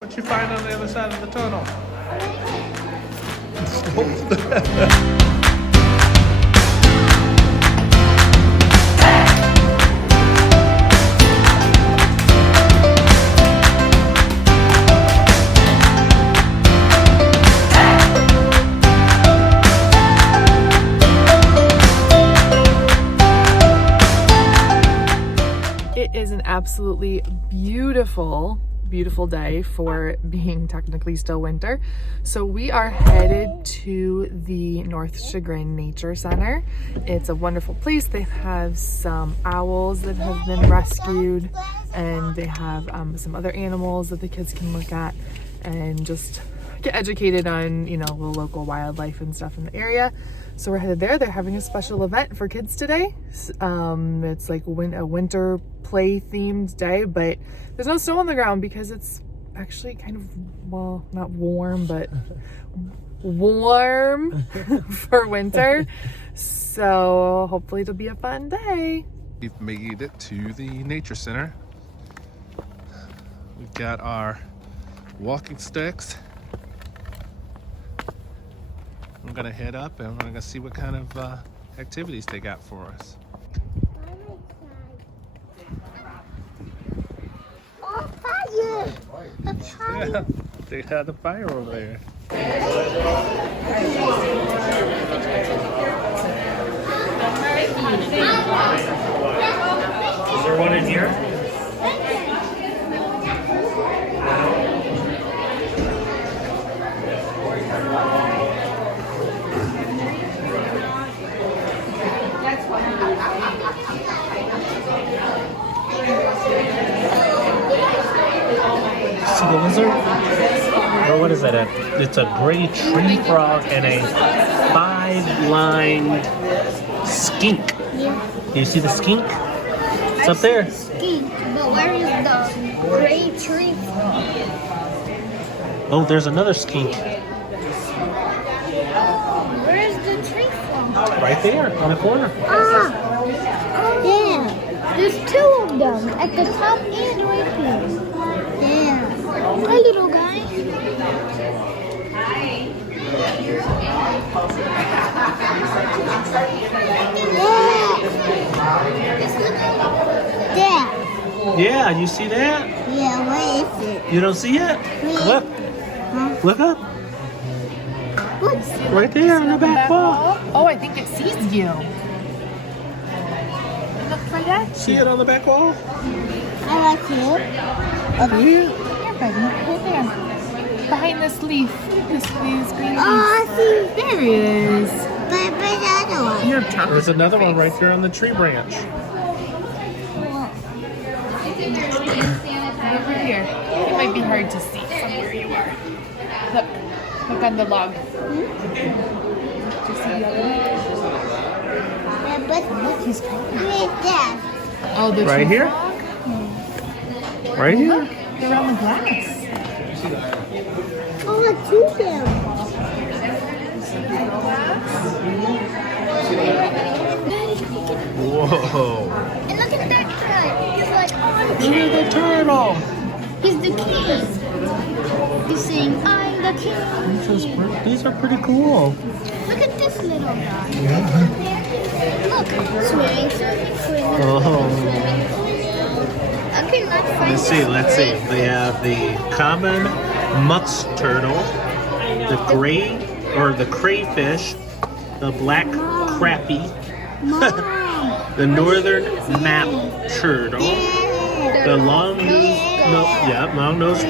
What you find on the other side of the tunnel? It is an absolutely beautiful day for being technically still winter. So we are headed to the North Chagrin Nature Center. It's a wonderful place. They have some owls that have been rescued, and they have some other animals that the kids can look at and just get educated on, you know, the local wildlife and stuff in the area. So we're headed there. They're having a special event for kids today. It's like a winter play themed day, but there's no snow on the ground because it's actually kind of, well, not warm, but warm for winter. So hopefully it'll be a fun day. We've made it to the nature center. We've got our walking sticks. I'm gonna head up and we're gonna see what kind of activities they got for us. Oh, fire! A fire! Yeah, they had a fire over there. Is there one in here? See the lizard? Or what is that? It's a gray tree frog and a 5-lined skink. Yeah. Do you see the skink? It's up there. Skink, but where is the gray tree frog? Oh, there's another skink. Where is the tree frog? Right there on the corner. Ah! Yeah. There's two of them at the top and right here. Yeah. Hi, little guy. Yeah. Yeah, you see that? Yeah, where is it? You don't see it? Look. Look up. What's Right there on the back wall. Oh, I think it sees you. Look right at See it on the back wall? I like it. Up here. right there. Behind this leaf. This green leaf. Oh, I see. There he is. But the other one. You're chocolate. There's another one right there on the tree branch. Over here. It might be hard to see from where you are. Look on the log. Do you see the other one? Yeah, but He's crawling. where's that? Oh, the Right tree here? frog? Right here. Look, they're on the glass. Oh, I see them. Whoa. And look at that guy. He's like on Look at the turtle. He's the king. He's saying, I'm the king. These are pretty cool. Look at this little guy. Look, swimming, swimming. Oh. I cannot find Let's see. They have the common musk turtle, the gray or the crayfish, the black crappie, the northern map turtle, the long-nosed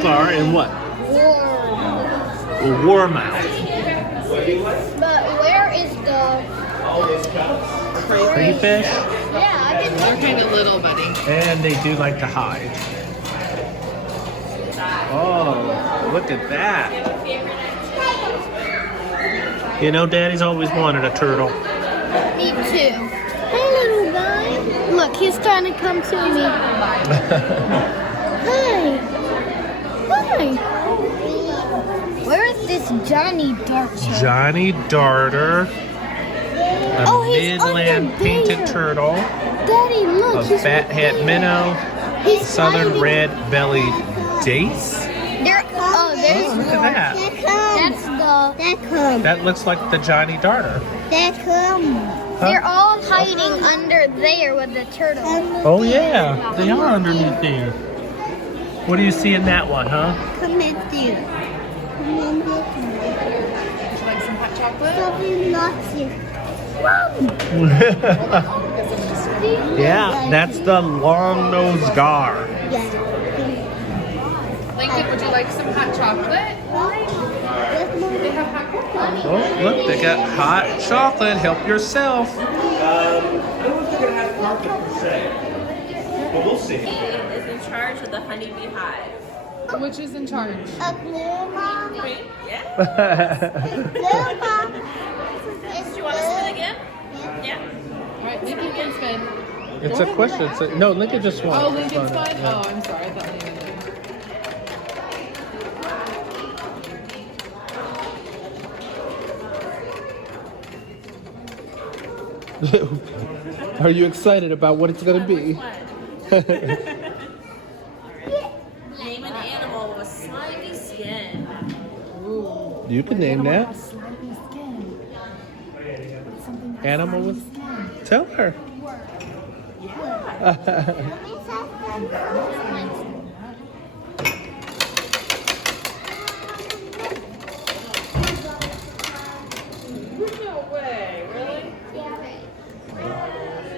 gar, and what? A warmouth. But where is the Crayfish, Yeah, I can They're kind of little, buddy. and they do like to hide. Oh, look at that. You know, Daddy's always wanted a turtle. Me too. Hey, little guy. Look, he's trying to come to me. Hi. Hi. Where is this Johnny Darcher? Johnny Darter, a Oh, he's midland under painted there. turtle, Daddy, a look. He's fat hat minnow, He's southern hiding. red-bellied dace, They're There's look at that. That looks like the Johnny Darter. They're all hiding under there with the turtle. Oh yeah, they are underneath there. What do you see in that one, huh? Come in there. Would you like some hot chocolate? Yeah, that's the long-nosed gar. Lincoln, would you like some hot chocolate? They have hot chocolate. Oh, look, they got hot chocolate. Help yourself. I don't know if they're gonna have carpet per se, but we'll see. Is in charge of the honeybee hive. Which is in charge? Wait, yeah? Do you want to spin again? Yeah. All right, Lincoln can spin. It's a question. No, Lincoln just won. Oh, Lincoln's fine? Oh, I'm sorry. I thought Lincoln did. Are you excited about what it's going to be? Name an animal with slimy skin. You can name that. Animal with... Tell her. No way, really?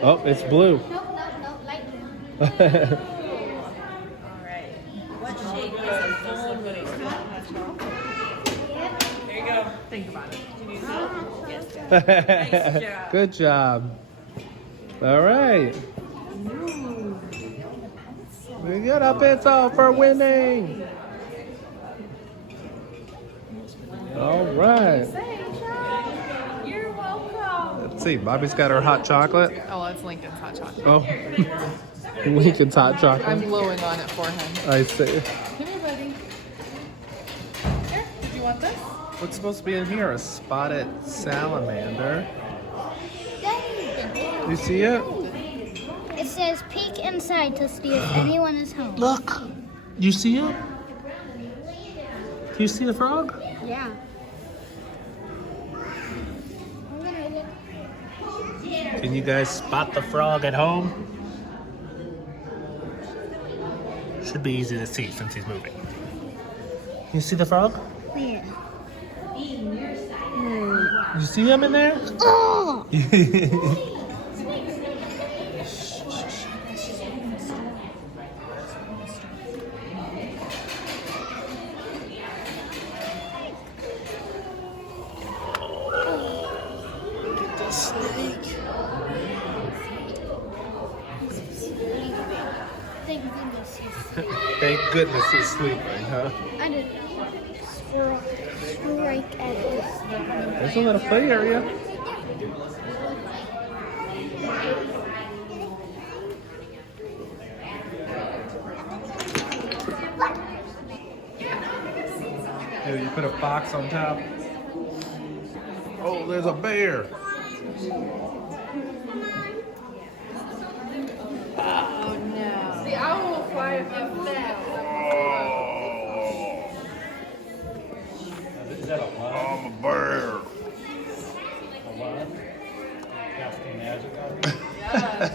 Oh, it's blue. Alright. What shape is a full moon? There you go. Think about it. Yes. Nice job. Good job. All right. We got a pencil for winning. All right. You're welcome. Let's see. Bobby's got her hot chocolate. Oh, it's Lincoln's hot chocolate. Oh, Lincoln's hot I'm chocolate. blowing on it for him. I see. Come here, buddy. Here, did you want this? What's supposed to be in here? A spotted salamander. You see it? It says peek inside to see if anyone is home. Look, you see it? Do you see the frog? Yeah. Can you guys spot the frog at home? Should be easy to see since he's moving. You see the frog? Where? You see him in there? Oh! Thank goodness he's Thank goodness he's sleeping, huh? I did strike at this. There's a little play area. Here, you put a box on top. Oh, there's a bear. The owl will fly if you fail. I'm a bear.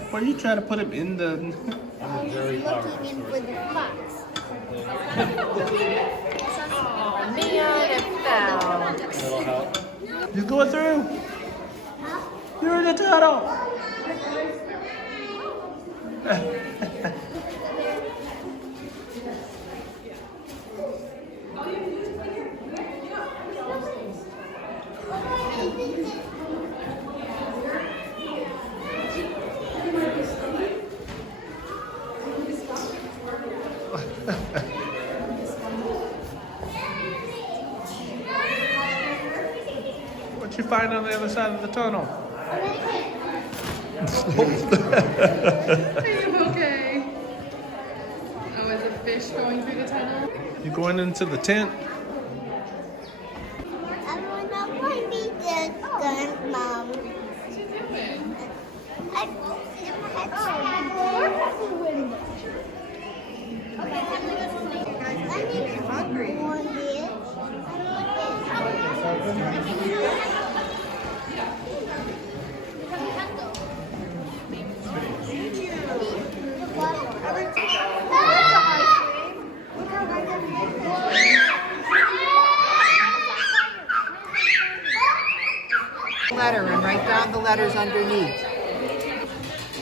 Why are you trying to put him in the... I'm looking in for the fox. Oh, man, it fell. He's going through. You're in the tunnel. What you find on the other side of the tunnel? Are you okay? Oh, is a fish going through the tunnel? You going into the tent? I wanna play me this gun, Mom. What's she doing? I need hungry. Letter and write down the letters underneath.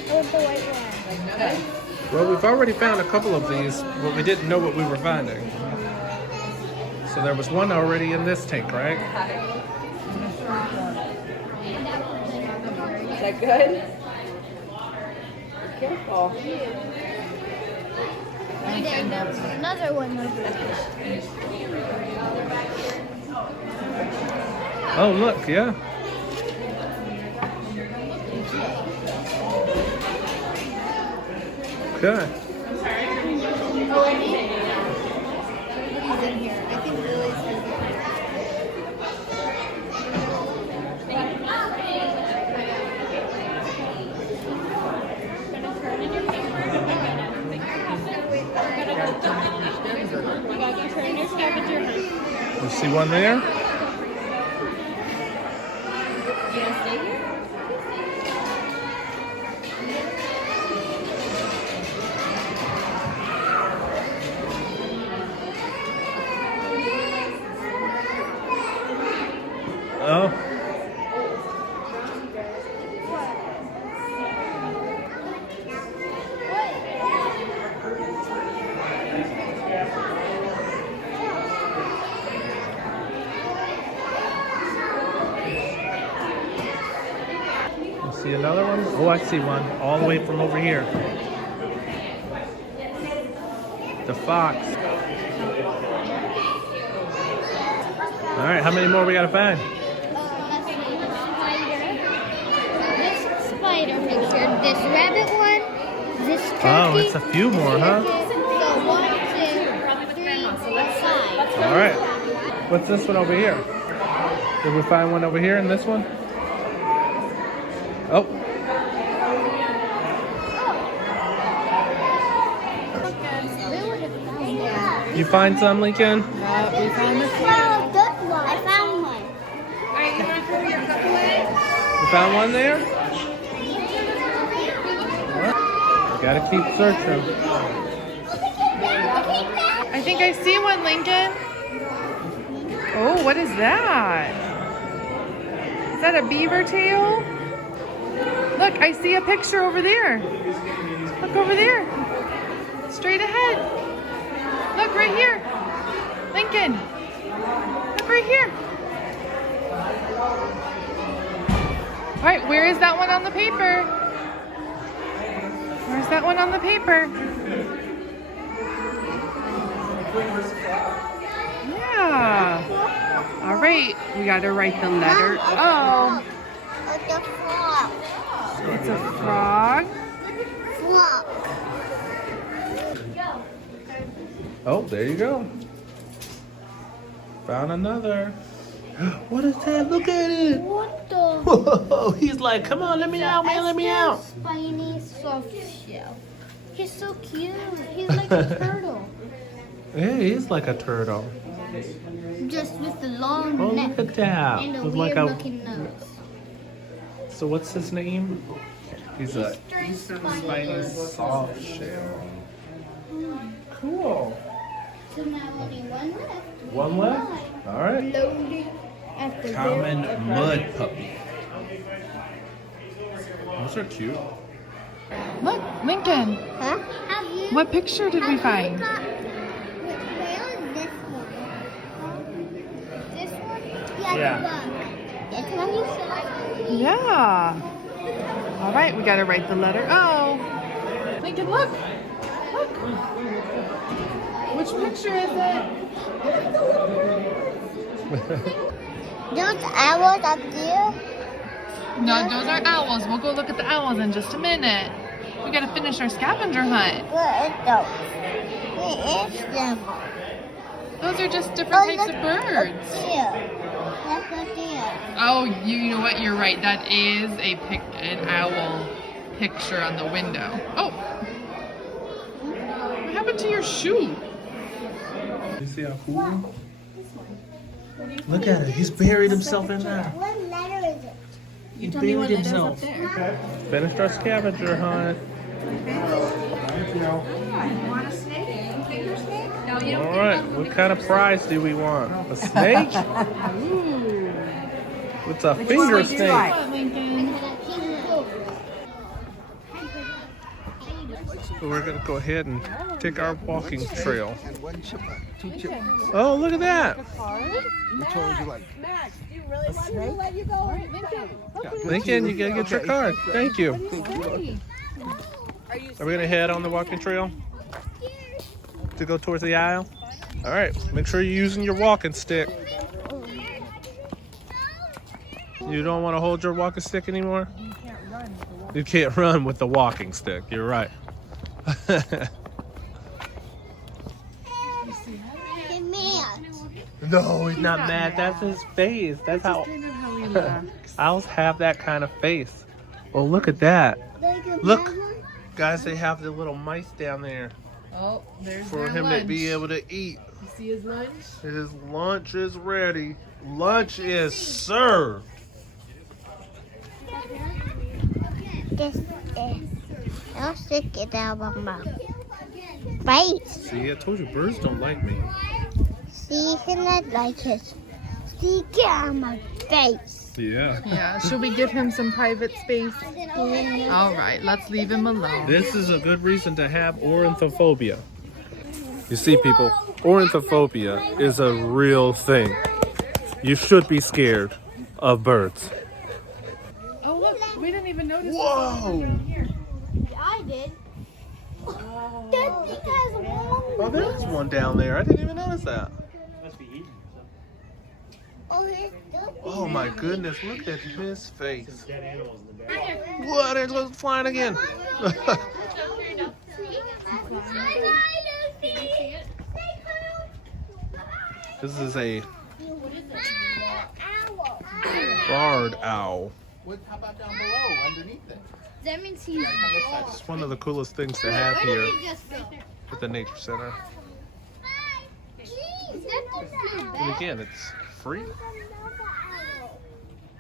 Where's the white one? Well, we've already found a couple of these, but we didn't know what we were finding. So there was one already in this tank, right? Is that good? Be careful. And there's another one over there. Oh, look, yeah. Okay. Oh, I need it. Everybody's in here. I think Lily's in here. You see one there? Oh. You see another one? Oh, I see one all the way from over here. The fox. All right, how many more we gotta find? This spider picture, this rabbit one, this turkey. Oh, it's a few more, huh? So 1, 2, 3, 5. All right. What's this one over here? Did we find one over here in this one? Oh. You find some, Lincoln? We found a good one. I found one. Alright, you want to throw your cup away? You found one there? You gotta keep searching. I think I see one, Lincoln. Oh, what is that? Is that a beaver tail? Look, I see a picture over there. Look over there. Straight ahead. Look right here. Lincoln. Look right here. All right, where is that one on the paper? Where's that one on the paper? Yeah. All right, we got to write the letter O. It's a frog. It's a frog. Frog. Oh, there you go. Found another. What is that? Look at it. What the? Whoa, he's like, come on, let me out, man, let me out. Spiny soft shell. He's so cute. He's like a turtle. Yeah, he's like a turtle. Just with the long Oh, neck look at that. and a With weird like a. looking nose. So what's his name? He's a Eastern spiny soft shell. Cool. So now only one left. One left? All right. Loading at the Common mud puppy. Those are cute. Look, Lincoln. Huh? What picture did we find? Where is this one? This one? Yeah. Yeah. This one you saw? Yeah. All right, we got to write the letter O. Lincoln, look. Look. Which picture is it? Those owls up there? No, those are owls. We'll go look at the owls in just a minute. We got to finish our scavenger hunt. Where is those? Where is them? Those are just different types of birds. There. Look up there. Oh, you know what? You're right. That is an owl picture on the window. Oh, what happened to your shoe? You see a who? Look at it. He's buried himself in there. What letter is it? He buried himself. Finished our scavenger hunt. Want a snake? Finger snake? No, you don't All right, what kind of prize do we want? A snake? It's a finger would you snake. like? So we're gonna go ahead and take our walking trail. Oh, look at that! Lincoln, you gotta get your card. Thank you. Are we gonna head on the walking trail to go towards the aisle? All right, make sure you're using your walking stick. You don't want to hold your walking stick anymore? You can't run with the walking stick. You're right. No, he's not mad. That's his face. That's how owls have that kind of face. Oh, look at that. Look, guys, they have the little mice down there Oh, there's for their him lunch. to be able to eat. You see his lunch? His lunch is ready. Lunch is served. This is. I'll stick it out of my face. See, I told you birds don't like me. See, he not like his. Stick it on my face. Yeah. Yeah, should we give him some private space? All right, let's leave him alone. This is a good reason to have ornithophobia. You see, people, ornithophobia is a real thing. You should be scared of birds. Oh, look, we didn't even notice. Whoa! I did. That thing has one. Oh, there's one down there. I didn't even notice that. Oh my goodness, look at his face. What? It's flying again. This is a barred owl. How about down below, underneath it? That means he's. It's one of the coolest things to have here at the nature center. And again, it's free.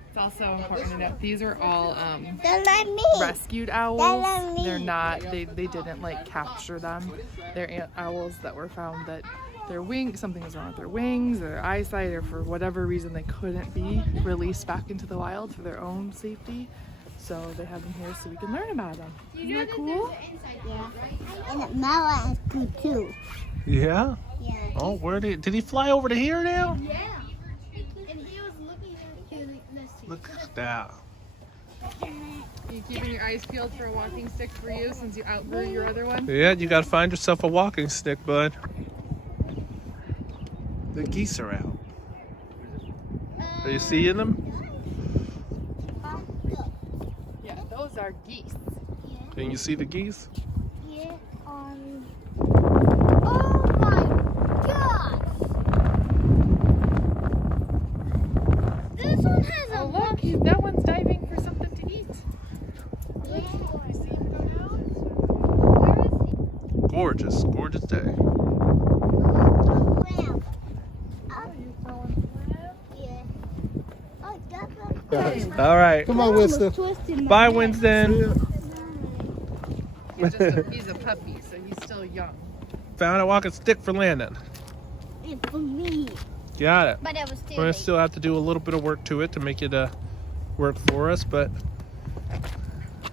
It's also important to note these are all Don't let me. rescued owls. They're not. They didn't like capture them. They're owls that were found that their wing something was wrong with their wings, or their eyesight, or for whatever reason they couldn't be released back into the wild for their own safety. So they have them here so we can learn about them. Isn't that cool? Yeah. And Mala is cool too. Yeah? Yeah. Oh, where did he fly over to here now? Yeah. And he was looking at Look at that. Are you keeping your eyes peeled for a walking stick for you since you outgrew your other one? Yeah, you gotta find yourself a walking stick, bud. The geese are out. Are you seeing them? Yeah, those are geese. Can you see the geese? Yeah. Oh my gosh! This one has a Oh look, that one's diving for something to eat. Gorgeous, gorgeous day. All right. Come on, Winston. Bye, Winston. He's a puppy, so he's still young. Found a walking stick for Landon. For me. Got it. But I was still. We're gonna still have to do a little bit of work to it to make it work for us, but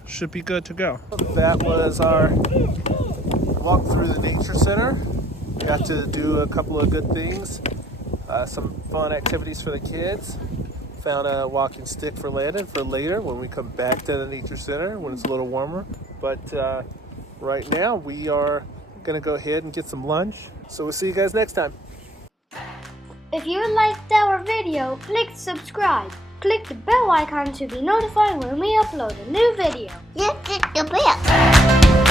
should be good to go. That was our walk through the nature center. Got to do a couple of good things, some fun activities for the kids. Found a walking stick for Landon for later when we come back to the nature center when it's a little warmer. But right now we are gonna go ahead and get some lunch. So we'll see you guys next time. If you liked our video, click subscribe. Click the bell icon to be notified when we upload a new video. Yes, click the bell.